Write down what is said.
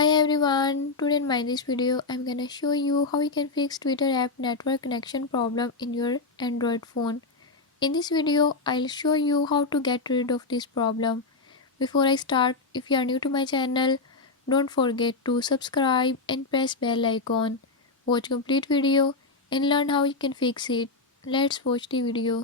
Hi everyone, today in my this video I'm gonna show you how you can fix Twitter app network connection problem in your Android phone. In this video I'll show you how to get rid of this problem. Before I start, if you are new to my channel, don't forget to subscribe and press bell icon. Watch complete video and learn how you can fix it. Let's watch the video.